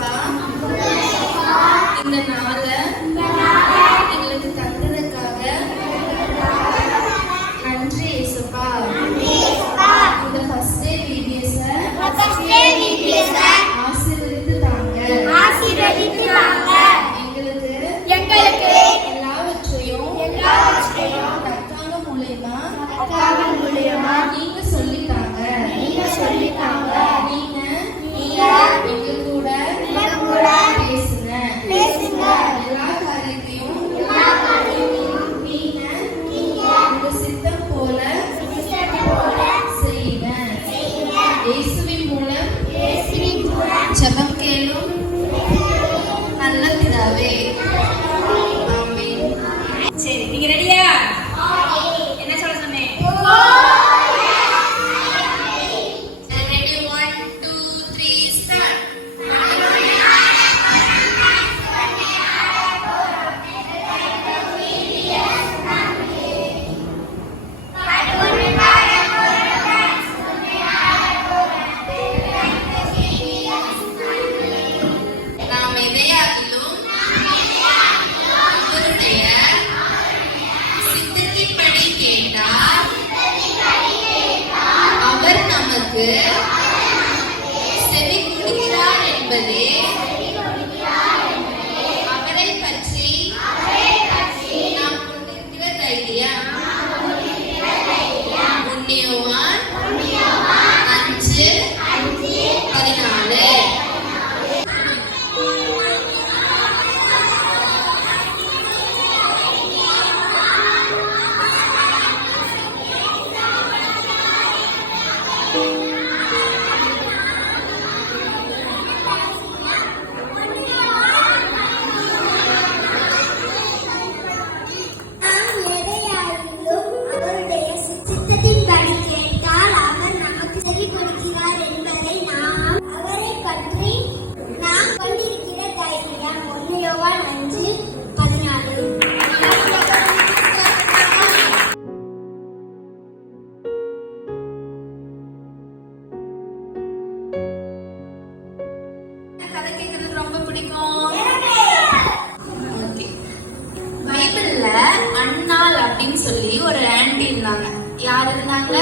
ஏசப்பா இந்த நாள எங்களுக்கு தந்ததுக்காக நன்றி ஏசப்பா. இந்த ஃபர்ஸ்ட் டே VBS ஆசீர்வதித்து தாங்க. எங்களுக்கு எல்லாவற்றையும் கர்த்தாங்க மூலமா நீங்க சொல்லிட்டாங்க. நீங்க எங்க கூட பேசுங்க. எல்லா காரியத்தையும் நீங்க உங்க சித்தம் போல செய்யுங்க. இயேசுவின் மூலம் ஜெபம் கேளும் நல்ல பிதாவே. ஆமென். சரி, நீங்க ரெடியா? என்ன சொல்ல சொன்னேன்? Ready? 1 2 3 start. நாம் எதையாகிலும் அவருடைய சித்தத்தின்படி கேட்டால் அவர் நமக்கு செவி கொடுக்கிறார் என்பதே அவரை பற்றி நாம் கொண்டிருக்கிற தைரியம். 1 யோவான் 5:14. கதை கேட்கறது ரொம்ப பிடிக்கும். பைபிள்ல அன்னாள் அப்படின்னு சொல்லி ஒரு ஆண்டி இருந்தாங்க. யார் இருந்தாங்க?